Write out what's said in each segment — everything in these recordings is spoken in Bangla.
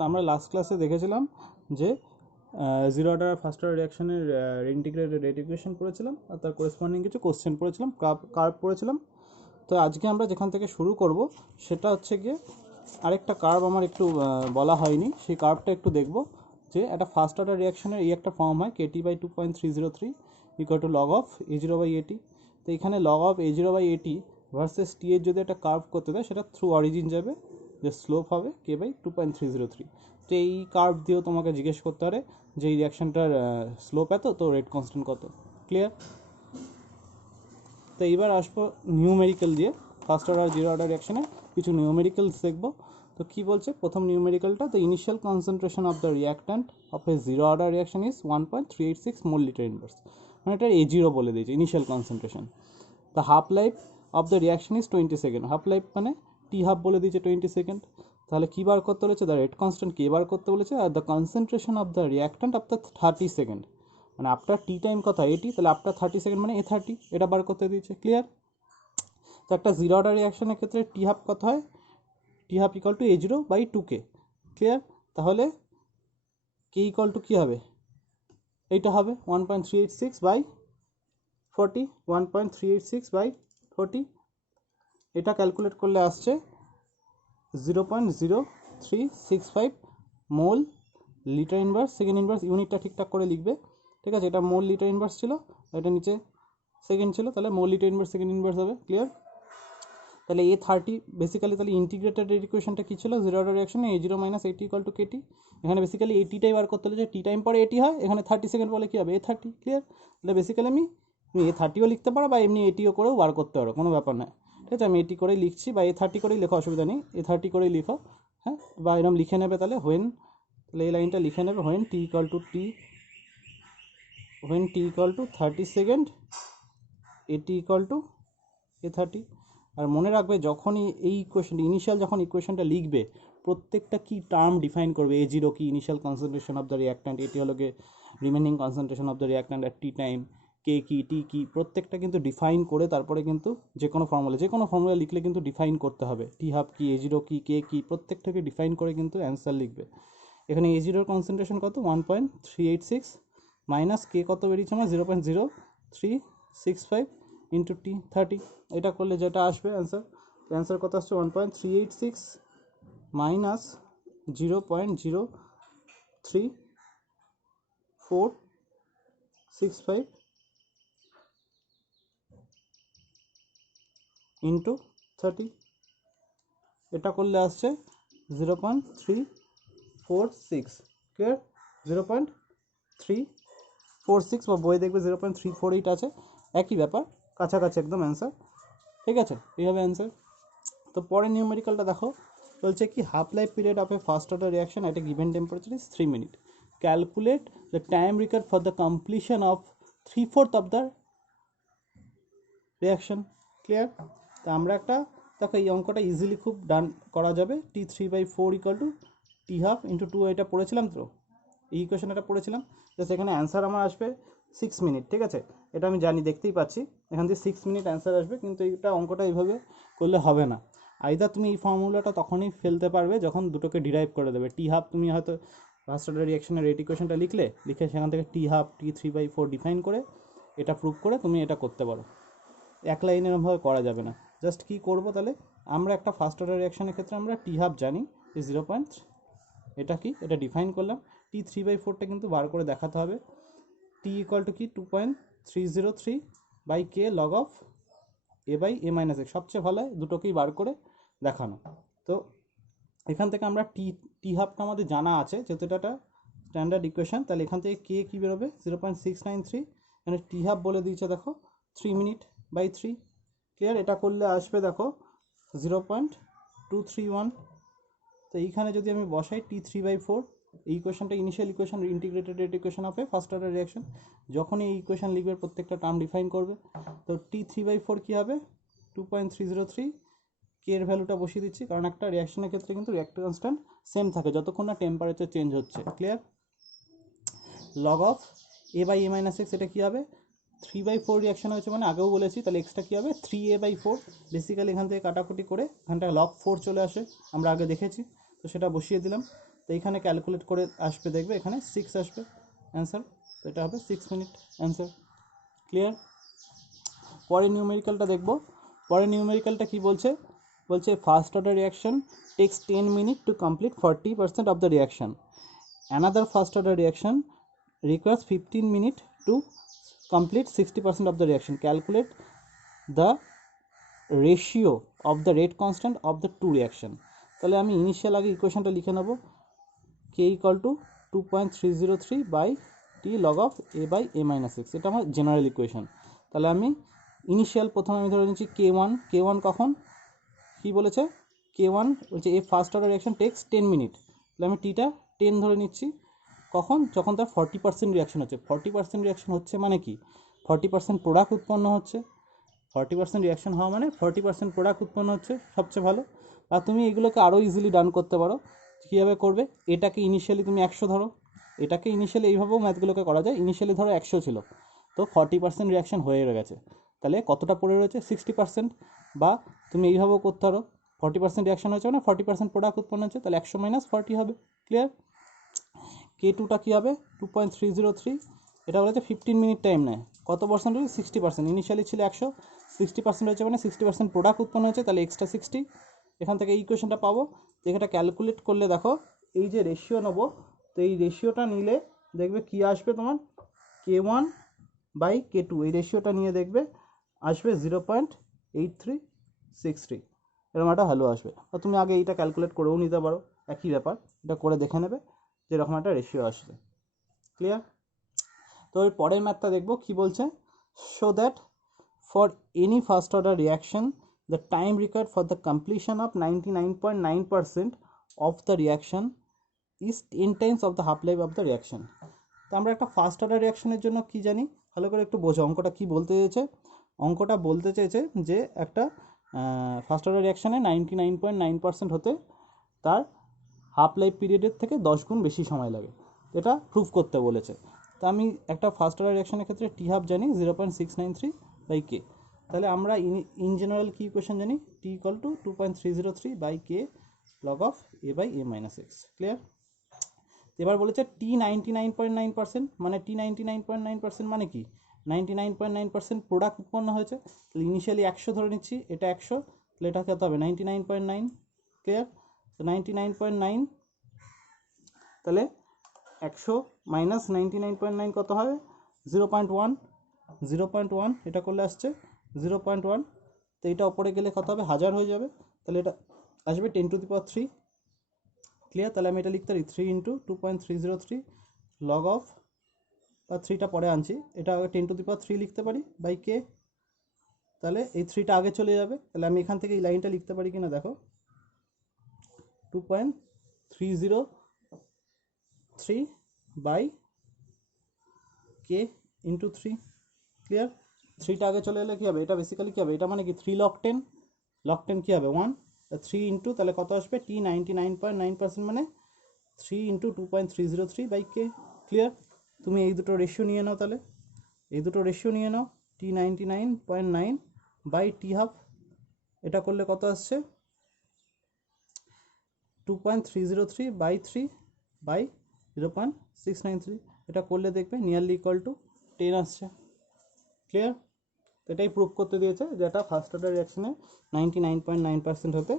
তো আমরা লাস্ট ক্লাসে দেখেছিলাম যে জিরো অর্ডার ফার্স্ট অর্ডার রিয়াকশনের ইন্টিগ্রেটেড রেট ইকুয়েশন পড়েছিলাম আর তার করেসপন্ডিং কিছু কোশ্চেন পড়েছিলাম, কার্ভ পড়েছিলাম। তো আজকে আমরা যেখান থেকে শুরু করব সেটা হচ্ছে গিয়ে আরেকটা কার্ভ আমার একটু বলা হয়নি, সেই কার্ভটা একটু দেখব। যে একটা ফার্স্ট অর্ডার রিয়াকশনের এই একটা ফর্ম হয় k t by 2.303 equal to log of A0 by A t. তো এখানে log of A0 by A t versus t এর যদি একটা কার্ভ করতে দেয় সেটা থ্রু অরিজিন যাবে, যে স্লোপ হবে কে বাই 2.303। তো এই কার্ভ দিয়েও তোমাকে জিজ্ঞেস করতে পারে যে এই রিয়াকশনটার স্লোপ এত, তো রেট কনস্ট্যান্ট কত। ক্লিয়ার? তো এইবার আসবো নিউমেরিক্যাল দিয়ে। ফার্স্ট অর্ডার জিরো অর্ডার রিয়াকশনে কিছু নিউমেরিক্যালস দেখবো। তো কী বলছে প্রথম নিউমেরিক্যালটা, the initial concentration of the reactant of a zero order reaction is 1.386 mole litre inverse, মানে এটা A0 বলে দিয়েছে initial concentration. The half life of the reaction is 20 second, half life মানে টি হাফ বলে দিয়েছে 20 সেকেন্ড। তাহলে কী বার করতে বলেছে? দ্য রেট কনস্ট্যান্ট কে বার করতে বলেছে, are the concentration of the reactant after 30 second, মানে আফটার টি টাইম কথা এটি, তাহলে আফটার 30 সেকেন্ড মানে A30, এটা বার করতে দিয়েছে। ক্লিয়ার? তো একটা জিরো অর্ডার রিয়াকশনের ক্ষেত্রে টি হাফ কত হয়? T half equal to A0 by 2K। Clear? তাহলে কে ইকুয়াল টু কী হবে? এইটা হবে 1.386 বাই 40, 1.386 বাই 40। এটা ক্যালকুলেট করলে আসছে 0.0365 mole litre inverse second inverse. ইউনিটটা ঠিকঠাক করে লিখবে, ঠিক আছে? এটা মোল লিটার ইনভার্স ছিল, এটা নিচে সেকেন্ড ছিল, তাহলে মোল লিটার ইনভার্স সেকেন্ড ইনভার্স হবে। ক্লিয়ার? তাহলে A30 বেসিক্যালি, তাহলে ইন্টিগ্রেটেড ইকুয়েশনটা কী ছিল জিরো অর্ডার রিয়াকশনে? A0 মাইনাস এটি ইকুয়াল টু কেটি। এখানে বেসিক্যালি এটিটাই বার করতে হলে যে টি টাইম পরে এটি হয়, এখানে 30 সেকেন্ড বলে কী হবে? A30। ক্লিয়ার? তাহলে বেসিক্যালি তুমি A30ও লিখতে পারো বা এমনি এটিও করেও বার করতে পারো, কোনো ব্যাপার নয়। ঠিক আছে? আমি এটি করেই লিখছি, বা A30 করেই লেখো, অসুবিধা নেই, A30 করেই লিখো। হ্যাঁ, বা এরকম লিখে নেবে তাহলে হোয়েন, তাহলে এই লাইনটা লিখে নেবে when T equal two 30 second এটি ইকুয়াল টু A30। আর মনে রাখবে যখনই এই ইকুয়েশন ইনিশিয়াল যখন ইকুয়েশনটা লিখবে, প্রত্যেকটা কি টার্ম ডিফাইন করবে। A0 কি? Initial concentration of the reactant. এটি হলো গিয়ে remaining concentration of the reactant at T time. K কি, টি কি, প্রত্যেকটা কিন্তু ডিফাইন করে তারপরে কিন্তু যে কোনো ফর্মুলা লিখলে কিন্তু ডিফাইন করতে হবে। টি হাফ কি, A0 কি, কে কি, প্রত্যেকটাকে ডিফাইন করে কিন্তু অ্যান্সার লিখবে। এখানে A0 কনসেন্ট্রেশন কত? 1.386 মাইনাস কে কত বেরিয়েছে আমার? 0.0365 ইন্টু T30। এটা করলে যেটা আসবে অ্যান্সার কত আসছে? 1.386 মাইনাস 0.03465 ইন্টু 30। এটা করলে আসছে 0.346। ক্লিয়ার? 0.346, বা বই দেখবে 0.348 আছে, একই ব্যাপার, কাছাকাছি একদম অ্যান্সার। ঠিক আছে? এইভাবে অ্যান্সার। তো পরের নিউমেরিক্যালটা দেখো, বলছে কি half life period of a first order reaction at a given temperature is 3 minute. Calculate the time required for the completion of 3/4 of the reaction. Clear? তো আমরা একটা দেখো এই অঙ্কটা ইজিলি খুব ডান করা যাবে। T3/4 equal to T half into 2, এটা পড়েছিলাম তো, এই ইকুয়েশন এটা পড়েছিলাম। জাস্ট এখানে অ্যান্সার আমার আসবে 6 মিনিট। ঠিক আছে? এটা আমি জানি, দেখতেই পাচ্ছি এখান থেকে 6 মিনিট অ্যান্সার আসবে, কিন্তু এইটা অঙ্কটা এইভাবে করলে হবে না। আইদার তুমি এই ফর্মুলাটা তখনই ফেলতে পারবে যখন দুটোকে ডিরাইভ করে দেবে। টি হাফ তুমি হয়তো ফার্স্ট অর্ডার রিয়াকশনের রেট ইকুয়েশনটা লিখে সেখান থেকে টি হাফ T3/4 ডিফাইন করে এটা প্রুভ করে তুমি এটা করতে পারো। এক লাইনে এরকমভাবে করা যাবে না। জাস্ট কী করবো তাহলে, আমরা একটা ফার্স্ট অর্ডার রিয়াকশনের ক্ষেত্রে আমরা টি হাফ জানি যে 0. এটা কি? এটা ডিফাইন করলাম। T3/4টা কিন্তু বার করে দেখাতে হবে। টি ইকুয়াল টু কি? 2.303 by K log of A by A minus X. সবচেয়ে ভালো হয় দুটোকেই বার করে দেখানো। তো এখান থেকে আমরা টি হাফটা আমাদের জানা আছে, যেহেতু এটা স্ট্যান্ডার্ড ইকুয়েশন, তাহলে এখান থেকে কে কী বেরোবে? 0.693। মানে টি হাফ বলে দিয়েছে দেখো 3 মিনিট বাই 3। ক্লিয়ার? এটা করলে আসবে দেখো 0.231। তো এইখানে যদি আমি বসাই T3/4, এই ইকুয়েশনটা initial equation integrated rate equation of a first order reaction. যখনই এই ইকুয়েশন লিখবে প্রত্যেকটা টার্ম ডিফাইন করবে। তো T3/4 কী হবে? 2.303। কে এর ভ্যালুটা বসিয়ে দিচ্ছি, কারণ একটা রিয়াকশনের ক্ষেত্রে কিন্তু রিয়াক্টর কনস্ট্যান্ট সেম থাকে যতক্ষণ না টেম্পারেচার চেঞ্জ হচ্ছে। Clear? Log of A by A minus X, এটা কী হবে? 3/4 রিয়াকশন হয়েছে মানে আগেও বলেছি, তাহলে এক্সটা কী হবে? 3a/4। বেসিক্যালি এখান থেকে কাটাকুটি করে এখানটা লগ 4 চলে আসে, আমরা আগে দেখেছি, তো সেটা বসিয়ে দিলাম। তো তো এইখানে ক্যালকুলেট করে আসবে, দেখবে এখানে 6 আসবে অ্যান্সার। তো এটা হবে 6 মিনিট অ্যান্সার। ক্লিয়ার? পরের নিউমেরিক্যালটা দেখব। পরের নিউমেরিক্যালটা কি বলছে? বলছে first order reaction takes 10 minute to complete 40% of the reaction. Another first order reaction requires 15 minutes to complete 60% of the reaction. Calculate the ratio of the rate constant of the two reaction. তাহলে আমি ইনিশিয়াল আগে ইকুয়েশনটা লিখে নেব, k equal to 2.303 by T log of A by A minus X. এটা আমার জেনারেল ইকুয়েশন। তাহলে আমি ইনিশিয়াল প্রথমে আমি ধরে নিচ্ছি k1 কখন কি বলেছে? k1 বলছে a first order reaction takes 10 minute. তাহলে আমি টিটা 10 ধরে নিচ্ছি। কখন? যখন তার 40% রিয়াকশন হচ্ছে। 40% রিয়াকশন হচ্ছে মানে কি? 40% প্রোডাক্ট উৎপন্ন হচ্ছে। 40% রিয়াকশন হওয়া মানে 40% প্রোডাক্ট উৎপন্ন হচ্ছে, সবচেয়ে ভালো। আর তুমি এগুলোকে আরও ইজিলি ডান করতে পারো। কীভাবে করবে? এটাকে ইনিশিয়ালি তুমি 100 ধরো, এটাকে ইনিশিয়ালি এইভাবেও ম্যাথগুলোকে করা যায়। ইনিশিয়ালি ধরো 100 ছিল, তো 40% রিয়াকশন হয়ে গেছে, তাহলে কতটা পড়ে রয়েছে? 60%। বা তুমি এইভাবেও করতে পারো, 40% রিয়াকশন হয়েছে মানে 40% প্রোডাক্ট উৎপন্ন হচ্ছে, তাহলে 100 মাইনাস 40 হবে। ক্লিয়ার? k2টা কী হবে? 2.303। এটা বলেছে 15 মিনিট টাইম নেয়। কত পার্সেন্ট হয়েছে? 60%। ইনিশিয়ালি ছিল 100, 60% হয়েছে মানে 60% প্রোডাক্ট উৎপন্ন হয়েছে, তাহলে এক্সট্রা 60। এখান থেকে এই ইকুয়েশনটা পাবো। তো এটা ক্যালকুলেট করলে দেখো, এই যে রেশিও নেবো, তো এই রেশিওটা নিলে দেখবে কি আসবে তোমার? k1 বাই k2, এই রেশিওটা নিয়ে দেখবে আসবে 0.8363, এরকম একটা ভ্যালু আসবে। তো তুমি আগে এইটা ক্যালকুলেট করেও নিতে পারো, একই ব্যাপার। এটা করে দেখে নেবে যেরকম একটা রেশিও আসবে। ক্লিয়ার? তো এর পরের ম্যাথটা দেখবো কি বলছে। Show that for any first order reaction the time required for the completion of 99.9% of the reaction is 10 Times of the half life of the reaction. তো আমরা একটা ফার্স্ট অর্ডার রিয়াকশনের জন্য কি জানি, ভালো করে একটু বোঝো অঙ্কটা কি বলতে চেয়েছে। অঙ্কটা বলতে চেয়েছে যে একটা ফার্স্ট অর্ডার রিয়াকশানে 99.9% হতে তার হাফ লাইফ পিরিয়ডের থেকে 10 গুণ বেশি সময় লাগে, এটা প্রুফ করতে বলেছে। তো আমি একটা ফার্স্ট অর্ডার রিয়াকশনের ক্ষেত্রে টি হাফ জানি 0.693 বাই কে। তাহলে আমরা ইন জেনারেল কি ইকুয়েশন জানি? T equal to 2.303 by K log of A by A minus X. Clear? এবার বলেছে টি 99.9%, মানে টি 99.9% মানে কি? 99.9% প্রোডাক্ট উৎপন্ন হয়েছে। তাহলে ইনিশিয়ালি 100 ধরে নিচ্ছি, এটা 100, তাহলে এটা কত হবে? 99.9। ক্লিয়ার? তো 99.9, তাহলে 100 মাইনাস 99.9 কত হবে? 0.1। 0.1 এটা করলে আসছে 0.1। তো এটা ওপরে গেলে কত হবে? 1000 হয়ে যাবে, তাহলে এটা আসবে 10⁻3। ক্লিয়ার? তাহলে আমি এটা লিখতে পারি 3 ইন্টু 2.303 লগ অফ, বা 3টা পরে আনছি, এটা আগে 10⁻3 লিখতে পারি বাই কে। তাহলে এই 3টা আগে চলে যাবে, তাহলে আমি এখান থেকে এই লাইনটা লিখতে পারি কিনা দেখো, 2.303 বাই কে ইন্টু 3। ক্লিয়ার? 3টা আগে চলে এলে কী হবে? এটা বেসিক্যালি কী হবে? এটা মানে কি 3 লগ 10, লগ 10 কী হবে? 1। 3 ইন্টু, তাহলে কত আসবে? টি 99.9% মানে 3 ইন্টু 2.303 বাই কে। ক্লিয়ার? তুমি এই দুটো রেশিও নিয়ে নাও, তাহলে এই দুটো রেশিও নিয়ে নাও, টি 99.9 বাই টি হাফ। এটা করলে কত আসছে? 2.303 বাই 3 বাই 0.693। এটা করলে দেখবে নিয়ারলি ইকুয়াল টু 10 আসছে। ক্লিয়ার? এটাই প্রুভ করতে দিয়েছে যে এটা ফার্স্ট অর্ডার রিয়াকশনে 99.9% হতে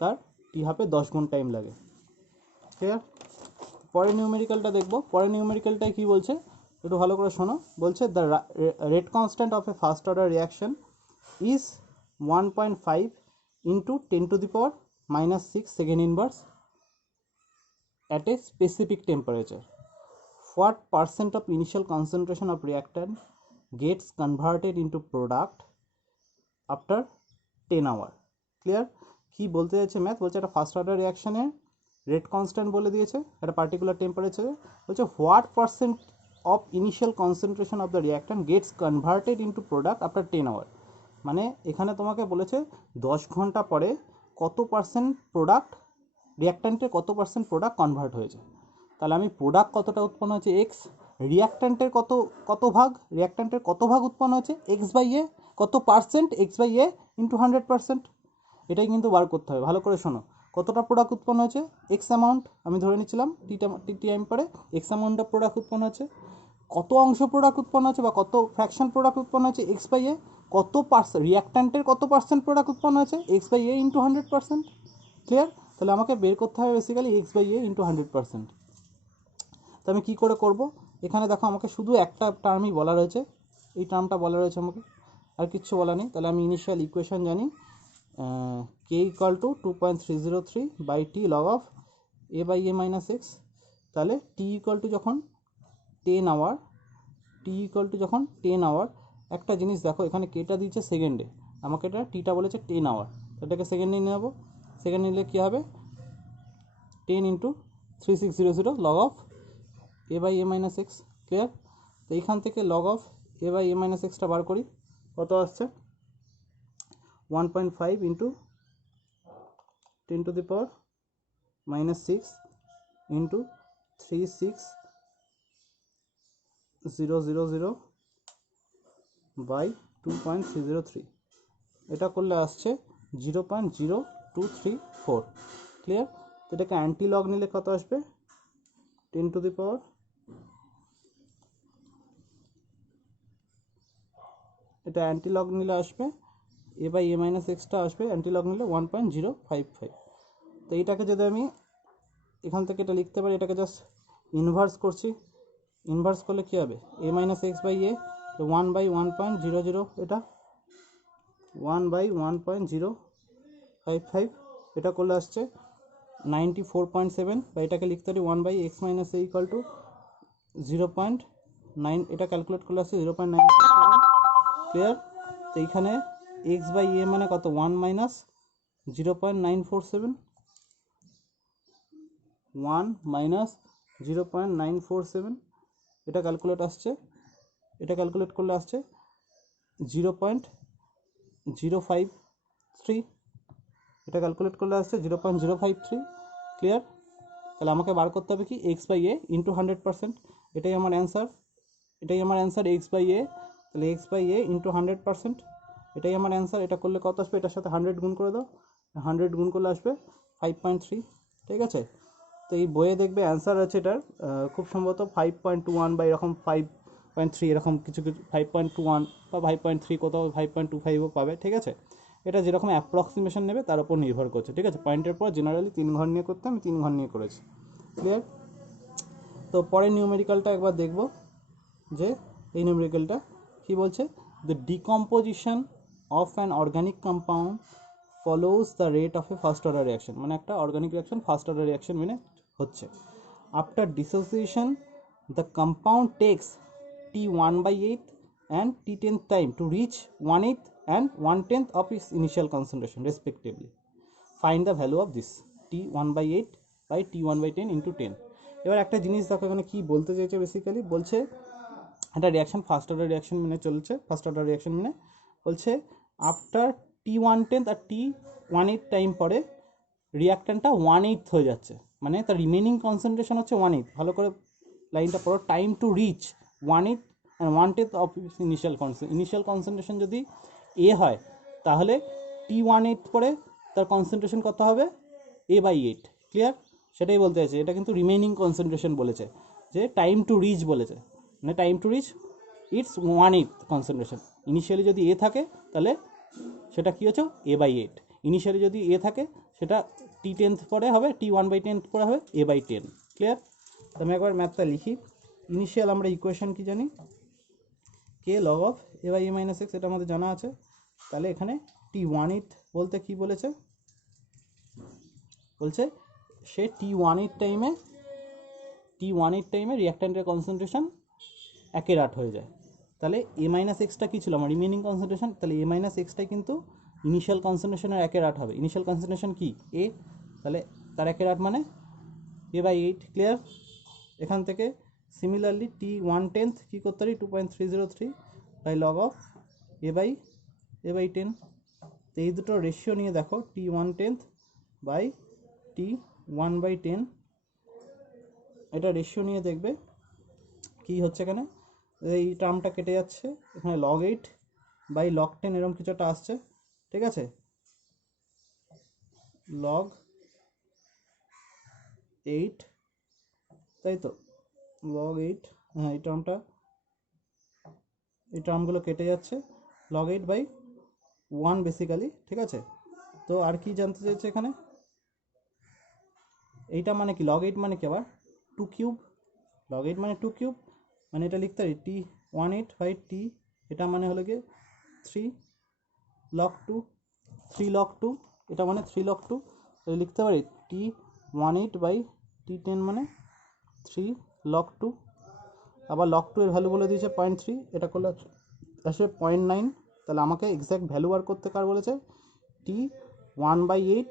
তার টি হাফে 10 গুণ টাইম লাগে। ক্লিয়ার? পরের নিউমেরিক্যালটা দেখবো। পরের নিউমেরিক্যালটাই কী বলছে একটু ভালো করে শোনো। বলছে the rate constant of a first order reaction is 1.5 into 10⁻⁻6 second inverse at a specific temperature. What percent of initial concentration of reactant gets converted into product after 10 hour? Clear? কি বলতে চাইছে ম্যাথ? বলছে একটা ফার্স্ট অর্ডার রিয়াকশানে রেট কনস্ট্যান্ট বলে দিয়েছে একটা পার্টিকুলার টেম্পারেচারে। বলছে what percent of initial concentration of the reactant gets converted into product after 10 hour. মানে এখানে তোমাকে বলেছে 10 ঘন্টা পরে কত পার্সেন্ট প্রোডাক্ট, রিয়াক্ট্যান্টের কত পার্সেন্ট প্রোডাক্ট কনভার্ট হয়েছে। তাহলে আমি প্রোডাক্ট কতটা উৎপন্ন হয়েছে এক্স, রিয়াক্ট্যান্টের কত ভাগ, রিয়াক্ট্যান্টের কত ভাগ উৎপন্ন হয়েছে এক্স বাই এ, কত percent X by A into 100%। এটাই কিন্তু বার করতে হবে, ভালো করে শোনো। কতটা প্রোডাক্ট উৎপন্ন হয়েছে, এক্স অ্যামাউন্ট আমি ধরে নিচ্ছিলাম, টি টাইম পরে এক্স অ্যামাউন্ট অফ প্রোডাক্ট উৎপন্ন হচ্ছে, কত অংশ প্রোডাক্ট উৎপন্ন হচ্ছে বা কত ফ্র্যাকশন প্রোডাক্ট উৎপন্ন হচ্ছে এক্স বাই এ, কত পার্সেন্ট রিয়াক্ট্যান্টের কত পার্সেন্ট প্রোডাক্ট উৎপন্ন হয়েছে X by A into 100%। Clear? তাহলে আমাকে বের করতে হবে basically X by A into 100%। তো আমি কী করে করব, এখানে দেখো আমাকে শুধু একটা টার্মই বলা রয়েছে, এই টার্মটা বলা রয়েছে আমাকে, আর কিচ্ছু বলা নেই। তাহলে আমি ইনিশিয়াল ইকুয়েশন জানি K equal to 2.303 by T log of A by A minus X. তাহলে টি ইকুয়াল টু যখন 10 আওয়ার, টি ইকুয়াল টু যখন 10 আওয়ার, একটা জিনিস দেখো এখানে কেটা দিচ্ছে সেকেন্ডে, আমাকে এটা টিটা বলেছে 10 আওয়ার, এটাকে সেকেন্ডে নিয়ে নেবো। সেকেন্ড নিলে কী হবে, 10 into 3600 log of A by A minus X. Clear? তো এইখান থেকে log of A by A minus এক্সটা বার করি, কত আসছে 1.5 into 10 to the power minus 6 into 36000 by 2.303, এটা করলে আসছে 0.0234। ক্লিয়ার? তো এটাকে অ্যান্টি লগ নিলে কত আসবে 10 টু দি পাওয়ার, এটা অ্যান্টি লগ নিলে আসবে এ বাই এ মাইনাস এক্সটা আসবে অ্যান্টি লগ নিলে 1.055। তো এইটাকে যদি আমি এখান থেকে এটা লিখতে পারি, এটাকে জাস্ট ইনভার্স করছি, ইনভার্স করলে কী হবে এ মাইনাস এক্স বাই এ 1/1.00, এটা 1/1.055, এটা করলে আসছে 94.7, বা এটাকে লিখতে পারি 1/x minus A equal to 0.9, এটা ক্যালকুলেট করলে আসছে 0.947। ক্লিয়ার? তো এইখানে এক্স বাই এ মানে কত 1 মাইনাস 0.947, 1 মাইনাস 0.947, এটা ক্যালকুলেট আসছে, এটা ক্যালকুলেট করলে আসছে 0.053, এটা ক্যালকুলেট করলে আসছে 0.053। ক্লিয়ার? তাহলে আমাকে বার করতে হবে কি এক্স বাই এ ইন্টু 100%, এটাই আমার অ্যান্সার, এটাই আমার অ্যান্সার এক্স বাই এ। তাহলে এক্স বাই এ ইন্টু 100%, এটাই আমার অ্যান্সার। এটা করলে কত আসবে, এটার সাথে 100 গুণ করে দাও, 100 গুণ করলে আসবে 5.3। ঠিক আছে? তো এই বইয়ে দেখবে অ্যান্সার আছে এটার খুব সম্ভবত 5.21 বা এরকম 5.3 এরকম কিছু কিছু, 5.21 বা 5.3, কোথাও 5.25ও পাবে। ঠিক আছে? এটা যেরকম অ্যাপ্রক্সিমেশন নেবে তার উপর নির্ভর করছে। ঠিক আছে? পয়েন্টের পর জেনারেলি 3 ঘর নিয়ে করতে, আমি 3 ঘর নিয়ে করেছি। ক্লিয়ার? তো পরের নিউমেরিক্যালটা একবার দেখব, যে এই নিউমেরিক্যালটা কী বলছে, the decomposition of an organic compound follows the rate of a first order reaction. মানে একটা organic reaction first order reaction মেনে হচ্ছে। After dissociation the compound takes T1/8 and T10th time to reach 1/8 and 1/10 of its initial concentration respectively. Find the value of this T1/8 by T1/10 into 10. এবার একটা জিনিস দেখো এখানে কি বলতে চাইছে, বেসিক্যালি বলছে একটা রিয়াকশন ফার্স্ট অর্ডার রিয়াকশন মেনে চলছে, ফার্স্ট অর্ডার রিয়াকশন মেনে বলছে আফটার T1/10 আর T1/8 টাইম পরে রিয়াক্ট্যান্টটা 1/8 হয়ে যাচ্ছে, মানে তার রিমেনিং কনসেন্ট্রেশন হচ্ছে 1/8। ভালো করে লাইনটা পড়ো, time to reach 1/8 and 1/10 of initial concentration যদি এ হয়, তাহলে T1/8 পরে তার কনসেন্ট্রেশন কত হবে A/8। ক্লিয়ার? সেটাই বলতে চাইছে, এটা কিন্তু রিমেনিং কনসেন্ট্রেশন বলেছে, যে টাইম টু রিচ বলেছে, মানে time to reach it's 1/8 concentration. Initially যদি এ থাকে তাহলে সেটা কী হচ্ছে A/8, ইনিশিয়ালি যদি এ থাকে সেটা T10th পরে হবে, T1/10 পরে হবে A/10। ক্লিয়ার? তো আমি একবার ম্যাথটা লিখি। ইনিশিয়াল আমরা ইকুয়েশন কি জানি, K log of A by A minus X, এটা আমাদের জানা আছে। তাহলে এখানে T1/8 বলতে কি বলেছে, বলছে সে T1/8 টাইমে রিয়াক্ট্যান্টের কনসেন্ট্রেশন 1/8 হয়ে যায়। তাহলে এ মাইনাস এক্সটা কী ছিল আমার রিমেনিং কনসেন্ট্রেশন, তাহলে এ মাইনাস এক্সটাই কিন্তু ইনিশিয়াল কনসেন্ট্রেশনের 1/8 হবে। ইনিশিয়াল কনসেন্ট্রেশন কি এ, তাহলে তার 1/8 মানে A/8। ক্লিয়ার? এখান থেকে সিমিলারলি T1/10 কী করতে পারি 2.303 বাই লগ অফ A/10। তো এই দুটো রেশিও নিয়ে দেখো T1/10 বাই T1/10, এটা রেশিও নিয়ে দেখবে কি হচ্ছে এখানে, এই টার্মটা কেটে যাচ্ছে, এখানে log 8 বাই log 10 এরকম কিছু একটা আসছে। ঠিক আছে? log 8, তাই তো, log 8, হ্যাঁ এই টার্মগুলো কেটে যাচ্ছে, log 8 বাই 1 বেসিক্যালি, ঠিক আছে। তো আর কি জানতে চাইছে এখানে, এইটা মানে কি, log 8 মানে কি আবার 2 কিউব, log 8 মানে 2 কিউব, মানে এটা লিখতে পারি টি 18 বাই টি, এটা মানে হলো গিয়ে 3 log 2, 3 log 2, এটা মানে 3 log 2, লিখতে পারি টি 18 বাই টি 10 মানে 3 log 2, আবার log 2 এর ভ্যালু বলে দিয়েছে 0.3, এটা করলে আসে 0.9, তাহলে আমাকে এক্স্যাক্ট ভ্যালু বার করতে কার বলেছে, টি 1/8,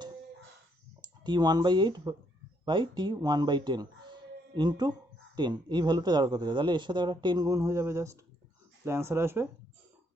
টি 1/8 বাই টি 1/10 ইন্টু 10, এই ভ্যালুটা বার করতে হবে, তাহলে এর সাথে একটা 10 গুণ হয়ে যাবে জাস্ট, তাহলে অ্যান্সার আসবে